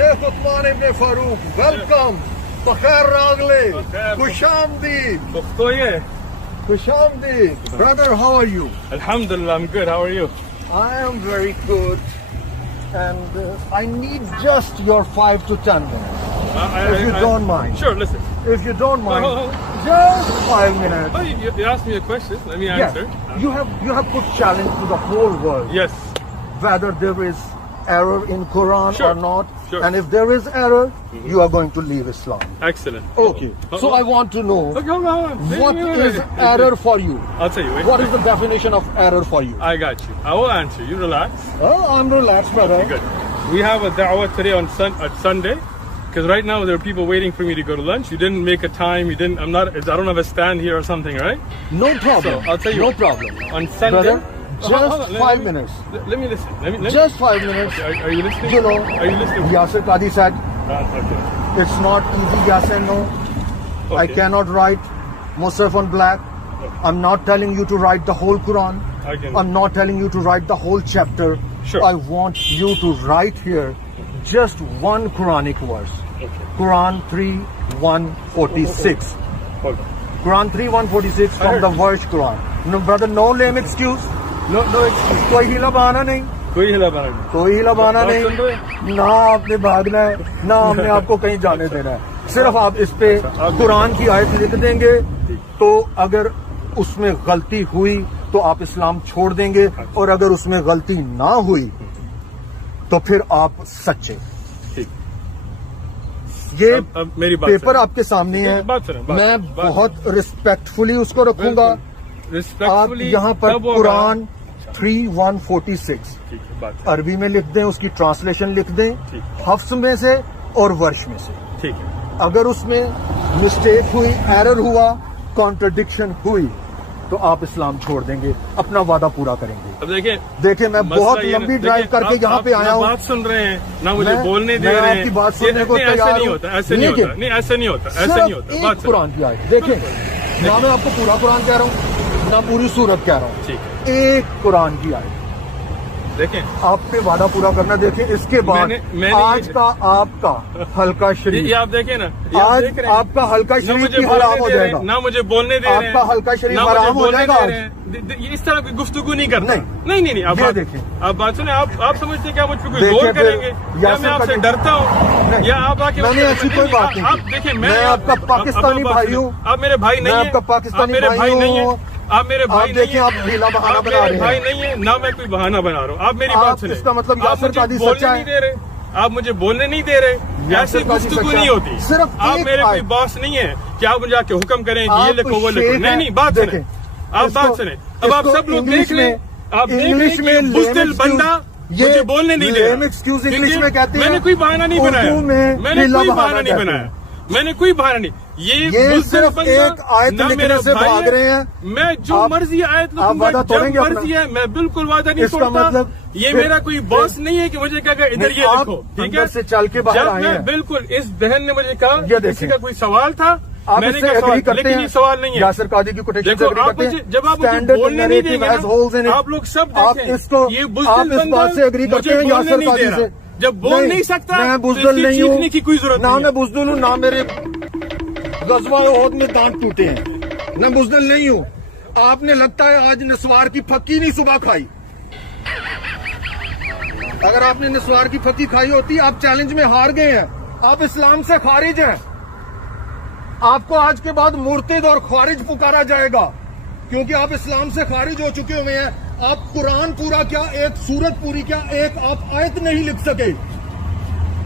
شیخ عثمان ابن فاروق, ویلکم. بخیر راغلے, خوش آمدید. خوش آمدید. Brother, how are you? Alhamdulillah, I'm good. How are you? I am very good. And I need just your 5 to 10 minutes. If you don't mind. Sure, listen. If you don't mind, just 5 minutes. Oh, you asked me a question. Let me answer. Yes. You have put challenge to the whole world. Yes. Whether there is error in Quran Sure. or not. Sure. And if there is error, you are going to leave Islam. Excellent. Okay. So I want to know, Okay, hold on. what is error for you? I'll tell you. Wait. What is the definition of error for you? I got you. I will answer. You relax. Oh, I'm relaxed, brother. Good. We have a da'wah today on Sunday. Because right now there are people waiting for me to go to lunch. You didn't make a time. I don't have a stand here or something, right? No problem. So, I'll tell you. No problem. On Sunday. Brother, hold just on, 5 minutes. Let me listen. Let me, Just 5 minutes. Are you listening? You know, Are you listening? Yasir Qadhi said, Okay. it's not easy, yes and no. I Okay. cannot write Musaf on black. I'm not telling you to write the whole Quran. I'm not telling you to write the whole chapter. Sure. I want you to write here just one Quranic verse. Okay. Quran 3:146. Hold on. Quran 3:146 from the verse Quran. No, brother, no lame excuse. No excuse. کوئی ہیلا بہانا نہیں. کوئی ہلا بنا نہیں. کوئی ہیلا بہانا سن نہیں. رہے؟ نہ آپ نے بھاگنا ہے, نہ ہم نے آپ کو کہیں جانے دینا ہے. صرف آپ اس پہ قرآن کی آیت لکھ دیں گے, تو اگر اس میں غلطی ہوئی تو آپ اسلام چھوڑ دیں گے, اور اگر اس میں غلطی نہ ہوئی تو پھر آپ سچے. یہ اب میری بات پیپر سنیں. آپ کے سامنے ہے. بات سنیں, میں بہت ریسپیکٹفلی اس کو رکھوں گا. آپ Respectfully یہاں پر کب ہوگا؟ قرآن 3:146 ٹھیک ہے, بات عربی میں لکھ دیں, اس کی ٹرانسلیشن لکھ دیں, حفظ میں سے اور ورش میں سے. ٹھیک ہے. اگر اس میں مسٹیک ہوئی, ایرر ہوا, کانٹرڈکشن ہوئی, تو آپ اسلام چھوڑ دیں گے, اپنا وعدہ پورا کریں گے. اب دیکھیں میں بہت لمبی ڈرائیو کر کے یہاں پہ آیا ہوں. بات سن رہے ہیں نہ, مجھے بولنے دے رہے ہیں. آپ کی بات سننے کو تیار ایسے نہیں ہوتا, ایسے نہیں ہوتا, نہیں ایسے نہیں ہوتا, ایسے نہیں ہوتا. ایک قرآن کی آیت دیکھیں, نہ میں آپ کو پورا قرآن کہہ رہا ہوں, نہ پوری سورت کہہ رہا ہوں. ٹھیک ہے. ایک قرآن کی آیت دیکھیں, آپ پہ وعدہ پورا کرنا. دیکھیں اس کے بعد آج کا آپ کا حلقہ شریف, یہ آپ دیکھیں نا, آج آپ کا حلقہ شریف بھی حرام ہو جائے گا. نہ مجھے بولنے دے رہے ہیں, آپ کا حلقہ شریف حرام ہو جائے گا. اس طرح کوئی گفتگو نہیں کرنا. نہیں, یہ دیکھیں, آپ بات سنیں. آپ سمجھتے ہیں کہ آپ مجھ پہ کوئی زور کریں گے, یا میں آپ سے ڈرتا ہوں, یا آپ آ کے میں نے ایسی کوئی بات نہیں. آپ دیکھیں, میں آپ کا پاکستانی بھائی ہوں. آپ میرے بھائی نہیں ہیں. میں آپ کا پاکستانی بھائی ہوں. آپ میرے بھائی نہیں ہیں. آپ ڈھیلا بہانہ بنا رہے ہیں. بھائی نہیں ہیں, نہ میں کوئی بہانہ بنا رہا ہوں. آپ میری بات سنیں. اس کا مطلب یاسر قادری سچا ہے. آپ مجھے بولنے نہیں دے رہے. ایسی گفتگو نہیں ہوتی. آپ میرے کوئی باس نہیں ہے کہ آپ مجھے آ کے حکم کریں کہ یہ لکھو وہ لکھو. نہیں, بات سنیں. آپ بات سنیں. اب آپ سب لوگ دیکھ لیں, آپ انگلش میں بزدل بندہ مجھے بولنے نہیں دے رہا. ایکسکیوز انگلش میں کہتے ہیں. میں نے کوئی بہانہ نہیں بنایا. میں نے کوئی بہانہ نہیں بنایا. میں نے کوئی بہانہ نہیں. یہ صرف ایک آیت لکھنے سے بھاگ رہے ہیں. میں جو مرضی آیت لکھوں گا, جو مرضی ہے, میں بالکل وعدہ نہیں توڑتا. یہ میرا کوئی باس نہیں ہے کہ مجھے کہا کہ ادھر یہ لکھو. ٹھیک ہے, سے چل کے باہر آئے ہیں. بالکل اس بہن نے مجھے کہا کسی کا کوئی سوال تھا, میں نے کہا لیکن یہ سوال نہیں ہے. یاسر قادری کی کوٹیشن سے ایگری کرتے ہیں. جب آپ مجھے بولنے نہیں دیں گے, آپ لوگ سب دیکھیں, یہ بزدل بندہ مجھے بولنے نہیں دے رہا. جب بول نہیں سکتا میں بزدل نہیں ہوں, سیکھنے کی کوئی ضرورت نہیں. نہ میں بزدل ہوں, نہ میرے غزوہ احد میں دانت ٹوٹے ہیں. میں بزدل نہیں ہوں. آپ نے لگتا ہے آج نسوار کی پھکی نہیں صبح کھائی. اگر آپ نے نسوار کی پھکی کھائی ہوتی, آپ چیلنج میں ہار گئے ہیں, آپ اسلام سے خارج ہیں. آپ کو آج کے بعد مرتد اور خارج پکارا جائے گا, کیونکہ آپ اسلام سے خارج ہو چکے ہوئے ہیں. آپ قرآن پورا کیا, ایک سورت پوری کیا, ایک آپ آیت نہیں لکھ سکے.